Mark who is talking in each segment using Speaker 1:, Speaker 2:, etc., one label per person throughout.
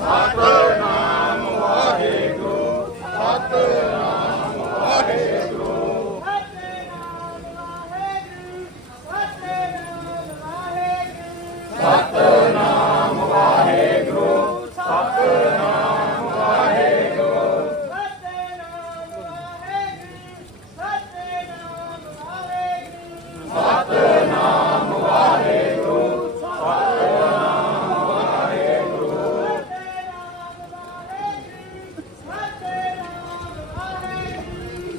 Speaker 1: ಮಾತ್ರ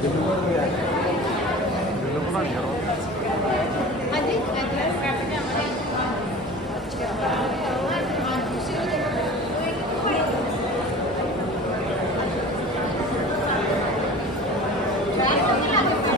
Speaker 2: Hadi, hadi.